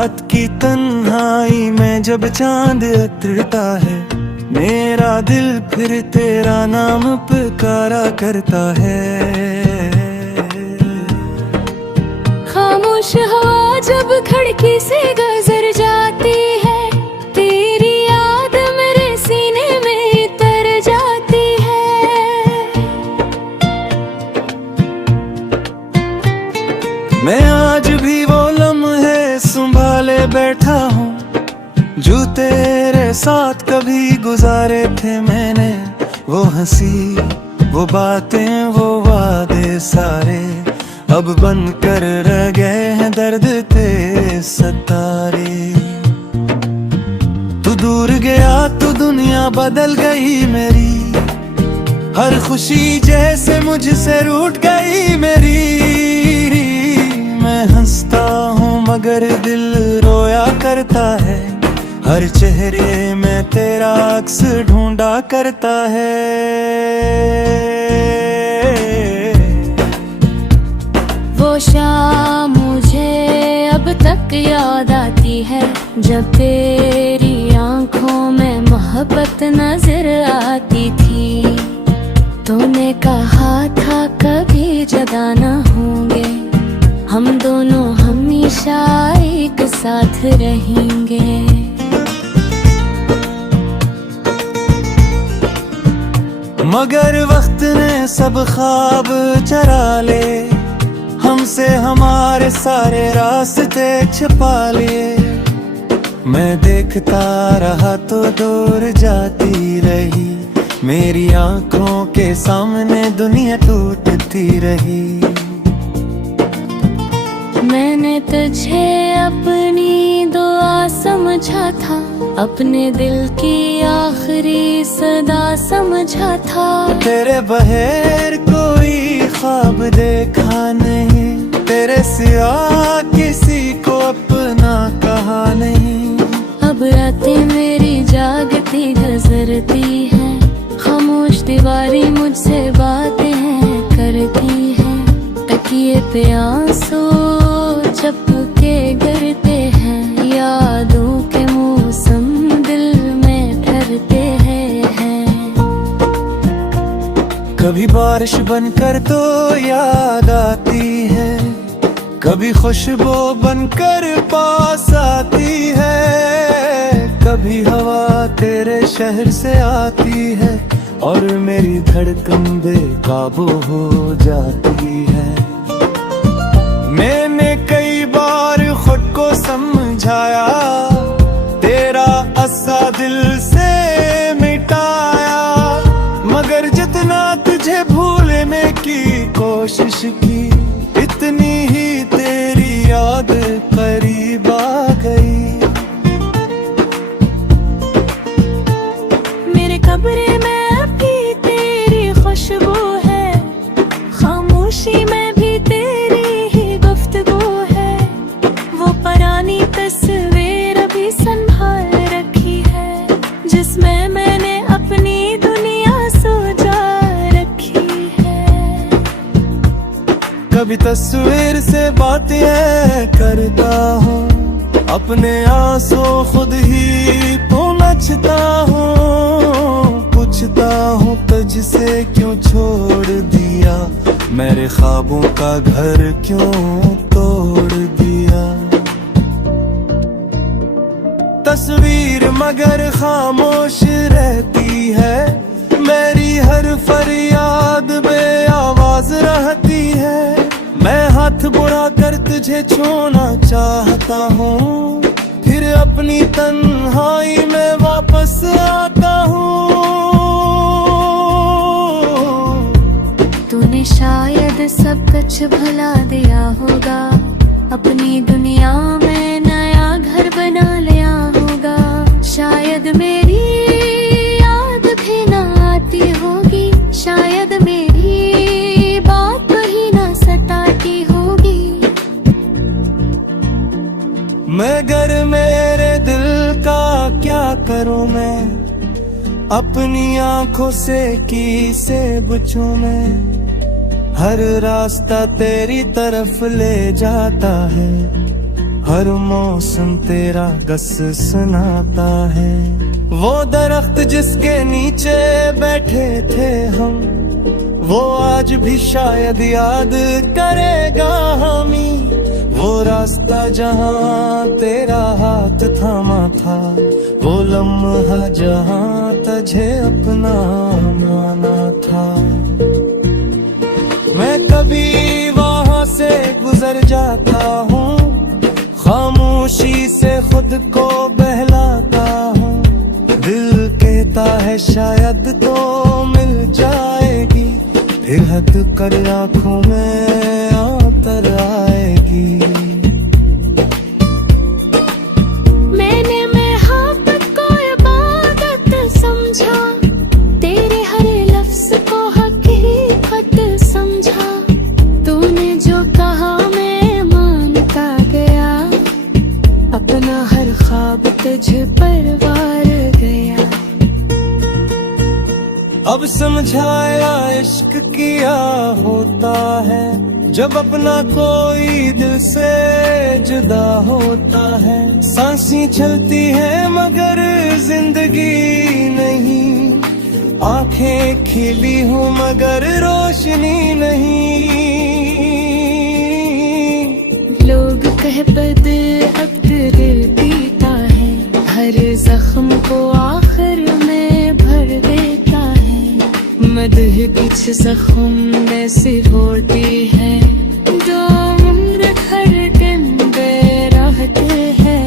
रात की तन्हाई में जब चांद उतरता है, मेरा दिल फिर तेरा नाम पुकारा करता है। खामोश हवा जब खिड़की से गुजर जाती है, तेरी याद मेरे सीने में तर जाती है। मैं आज भी वो लम्हे संभाले बैठा हूँ जो तेरे साथ कभी गुजारे थे मैंने। वो हंसी, वो बातें, वो वादे सारे अब बनकर रह गए हैं दर्द ते सतारे। तू दूर गया तो दुनिया बदल गई मेरी, हर खुशी जैसे मुझसे रूठ गई मेरी। मैं हंसता हूँ मगर दिल रोया करता है, हर चेहरे में तेरा अक्स ढूंढा करता है। वो शाम मुझे अब तक याद आती है, जब तेरी आंखों में मोहब्बत नजर आती थी। तूने कहा था कभी जुदा न होंगे, हम दोनों हमेशा एक साथ रहेंगे। मगर वक्त ने सब ख्वाब चरा ले, हमसे हमारे सारे रास्ते छिपा लिए। मैं देखता रहा तो दूर जाती रही, मेरी आंखों के सामने दुनिया टूटती रही। मैंने तुझे अपनी दुआ समझा था, अपने दिल की आखिरी सदा समझा था। तेरे बगैर कोई ख्वाब देखा नहीं, तेरे सिवा किसी को अपना कहा नहीं। अब रातें मेरी जागती गुजरती हैं, खामोश दीवारें मुझसे बातें हैं करती हैं। तकिए पे आंसू चपके गिरते हैं, यादों के मौसम दिल में ठहरते हैं। कभी बारिश बनकर तो याद आती है, कभी खुशबू बनकर पास आती है। कभी हवा तेरे शहर से आती है और मेरी धड़कन बेकाबू हो जाती है। मैंने कई बार खुद को समझाया, तेरा असा दिल से मिटाया। मगर जितना तुझे भूलने की कोशिश की, इतनी ही तेरी याद करीब आ गई। मेरे कब्र में अभी तेरी खुशबू है, खामोशी में भी तेरी ही गुफ्तगू है। वो पुरानी तस्वीर अभी संभाल रखी है, जिसमें मैंने अपनी दुनिया सजा रखी है। कभी तस्वीर से बातें करता हूँ, अपने आंसू खुद ही पूछता हूँ। पूछता हूँ तुझसे क्यों छोड़ दिया, मेरे ख्वाबों का घर क्यों तोड़ दिया। तस्वीर मगर खामोश रहती है, मेरी हर फरियाद बेआवाज रहती है। मैं हाथ बुरा कर तुझे छूना चाहता हूँ, फिर अपनी तन्हाई में वापस आता हूँ। तूने शायद सब कुछ भुला दिया होगा, अपनी दुनिया में नया घर बना लिया होगा। शायद मेरी याद भी ना आती होगी, शायद मेरी बात कहीं ना सताती होगी। मगर मेरे दिल का क्या करूं मैं, अपनी आंखों से किसे बचूं मैं। हर रास्ता तेरी तरफ ले जाता है, हर मौसम तेरा गस सुनाता है। वो दरख्त जिसके नीचे बैठे थे हम, वो आज भी शायद याद करेगा हमें। वो रास्ता जहाँ तेरा हाथ थामा था, वो लम्हा जहाँ तुझे अपना माना था। मैं कभी वहाँ से गुजर जाता हूँ, खामोशी से खुद को बहलाता हूँ। दिल कहता है शायद तो मिल जाएगी, फिर हद कर आँखों में आतर आएगी। मैंने मोहब्बत को इबादत समझा, तेरे हर लफ्ज को हकीकत समझा। तूने जो कहा मैं मानता गया, अपना हर ख्वाब तुझ पर वार गया। अब समझाया इश्क किया होता है, जब अपना कोई दिल से जुदा होता है। सांसें चलती है मगर जिंदगी नहीं, आंखें खिली हो मगर रोशनी नहीं। लोग कह बद अब दिल पीता है, हर जख्म को आखिर में भर देता है। मदह कुछ जख्म ऐसी होती है, जो उम्र हर दिन बेराहते हैं।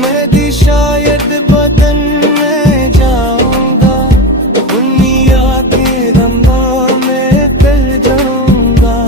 मैं भी शायद बदन में जाऊंगा, दुनिया के रंगों में कर जाऊंगा।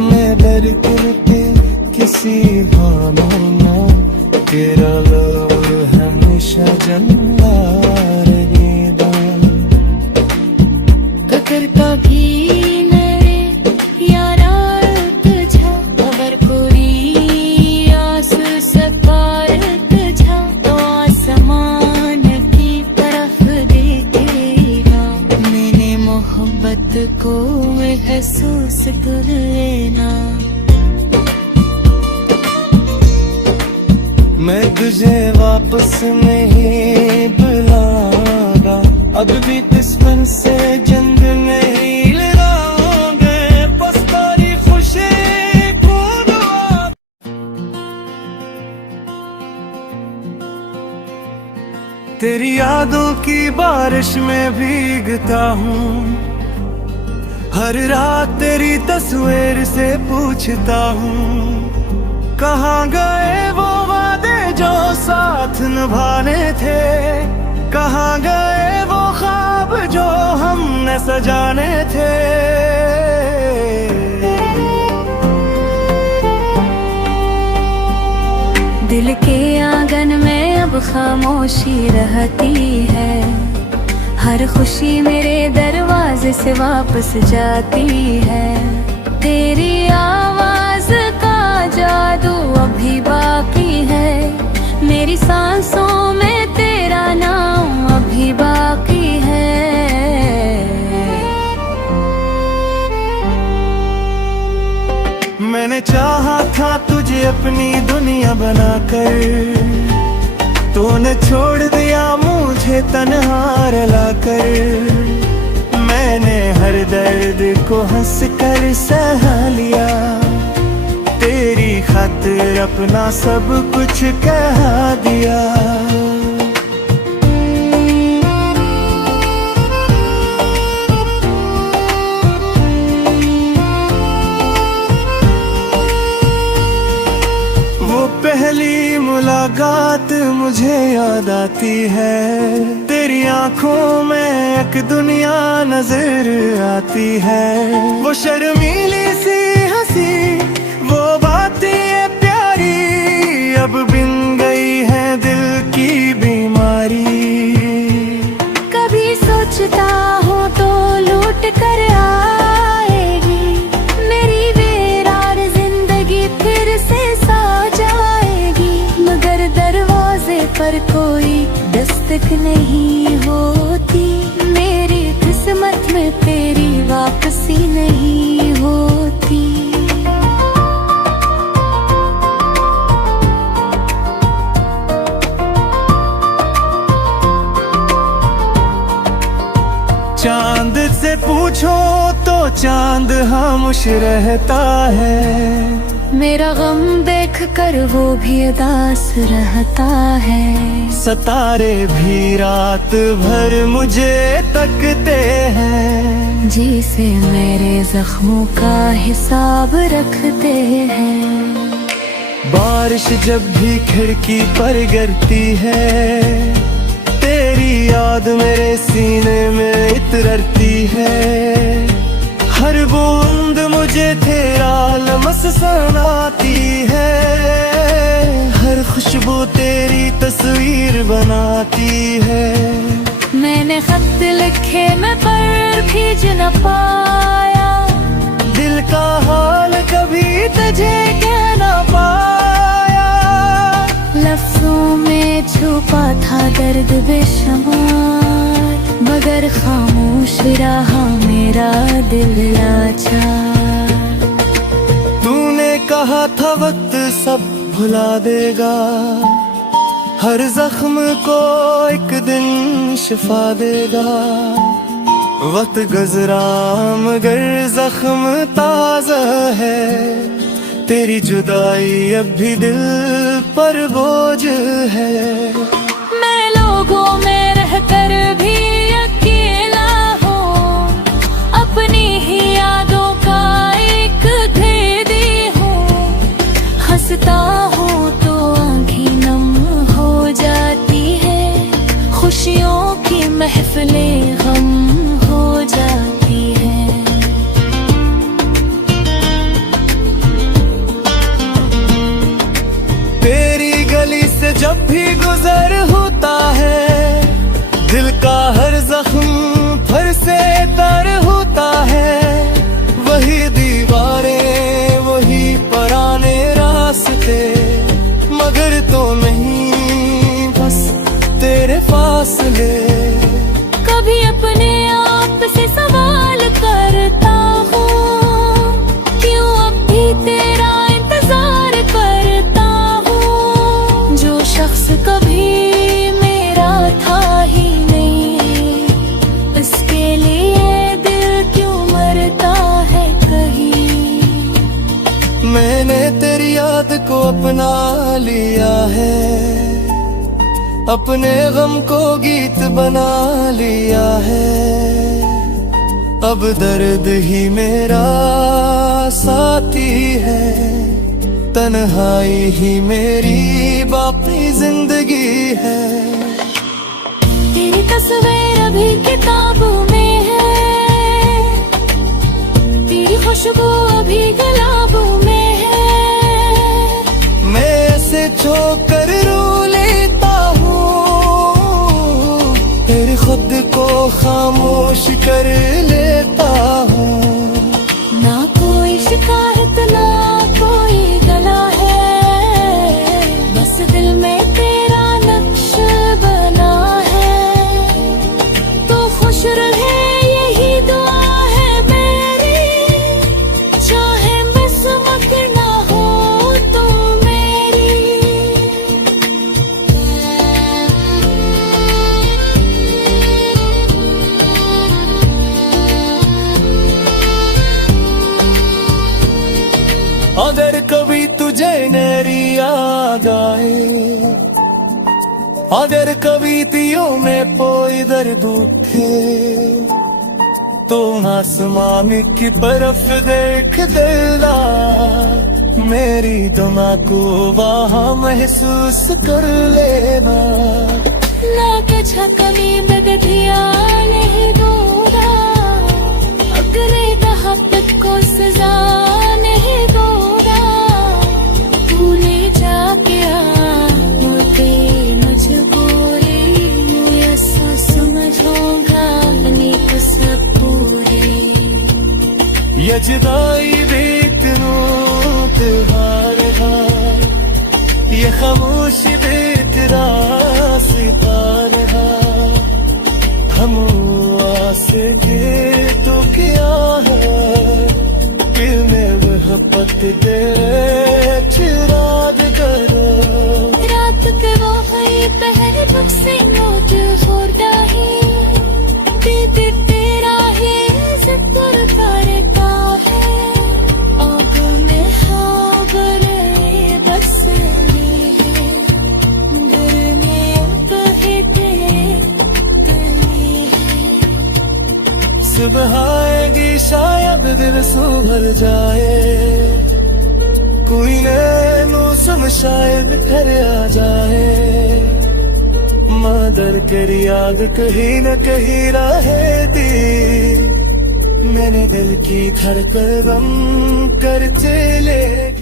मैं डर करके किसी भावना तेरा लव हमेशा जंदा रहेगा। अगर कभी मेरे यारा तुझा, अगर कोई आस सताए तुझा, तो आसमान की तरफ देखेगा। मैंने मोहब्बत को महसूस कर लेना। मैं तुझे वापस नहीं बुलाऊंगा, अब भी दुश्मन से जंग नहीं लड़ाऊंगे। बस तारी खुशी को दुआ। तेरी यादों की बारिश में भीगता हूँ, हर रात तेरी तस्वीर से पूछता हूँ। कहाँ गए वो वादे जो साथ निभाने थे, कहाँ गए वो ख्वाब जो हमने सजाने थे। दिल के आंगन में अब खामोशी रहती है, हर खुशी मेरे दरवाजे से वापस जाती है। तेरी आवाज का जादू अभी बाकी है, मेरी सांसों में तेरा नाम अभी बाकी है। मैंने चाहा था तुझे अपनी दुनिया बनाकर, तूने छोड़ दिया मुझे तन्हा रुलाकर। मैंने हर दर्द को हंस कर सहा लिया, तेरी खातिर अपना सब कुछ कहा दिया। वो पहली मुलाकात मुझे याद आती है, तेरी आंखों में एक दुनिया नजर आती है। वो शर्मीली सी हंसी, वो बातें प्यारी, अब बिन गई है दिल की बीमारी। कभी सोचता हूँ तो लौट कर आएगी, मेरी बेरार जिंदगी फिर से सा जाएगी। मगर दरवाजे पर कोई दस्तक नहीं होती, मेरी किस्मत में तेरी वापसी नहीं होती। चांद खामोश रहता है। मेरा गम देख कर वो भी उदास रहता है। सितारे भी रात भर मुझे तकते हैं। जी से मेरे जख्मों का हिसाब रखते हैं। बारिश जब भी खिड़की पर गिरती है, तेरी याद मेरे सीने में इतरती है। हर बूंद मुझे तेरा लमस सुनाती है। हर खुशबू तेरी तस्वीर बनाती है। मैंने खत लिखे मैं पर भीज न पाया। दिल का हाल कभी तुझे कह न पाया। लफ्जों में छुपा था दर्द बेशुमार, मगर खामोश रहा मेरा दिल लाचार। तूने कहा था वक्त सब भुला देगा, हर जख्म को एक दिन शिफा देगा। वक्त गुजरा मगर जख्म ताजा है। तेरी जुदाई अब भी दिल पर बोझ है। मैं लोगों में रहकर भी अकेला हूँ, अपनी ही यादों का एक कैदी हूँ। हंसता हूँ तो आँखें नम हो जाती है, खुशियों की महफिलें गम हो जाती है। तेरी गली से जब भी गुजर होता है, दिल का हर जख्म फिर से तर होता है। वही दीवारें वही पुराने रास्ते, मगर तो नहीं बस तेरे फासले। कभी अपने आप से सवाल करता हूँ, क्यों अब भी तेरा इंतजार करता हूँ। जो शख्स कभी मेरा था ही नहीं, इसके लिए दिल क्यों मरता है कहीं। मैंने तेरी याद को अपना लिया है, अपने गम को गीत बना लिया है। अब दर्द ही मेरा साथी है, तन्हाई ही मेरी बाकी जिंदगी है। तेरी तस्वीर अभी किताबों में है, तेरी खुशबू अभी गुलाबों में है। मैं ऐसे छोकर रो लेता हूँ, तेरे खुद को खामोश कर लेता हूँ। ना कोई शिकायत ना कोई गला है, बस दिल में तेरा नक्श बना है। तो खुश रहे यही दुआ है मेरी, चाहे मिसमत ना हो तो मेरी। अगर कभी तुझे मेरी याद आए, अगर कभी दियों में कोई दर्द उठे, तो आसमान की तरफ देख दिलदार, मेरी दुआ को वहाँ महसूस कर लेना। लाके छकनी में दिया नहीं दूंगा, अगले दहाकत को सजा नहीं दूंगा। तूने जाके मुझे मजबूरी ऐसा समझूंगा, नहीं तो सब पूरे। ये जुदाई भी इतनू त्योहार था, ये खामोशी भी तेरा सितार था। हम आस के तो क्या है, दिल में वह पत दे चिराग करो। रात के वो गई पहर बक्से नोट होता है, तेरा ही जिक्र करे। शायद दिल सुभर जाए, कोई नैनो सम शायद घर आ जाए। मादर करी याद कहीं न कहीं रहे दी, मेरे दिल की धड़कन गम कर चलेगी।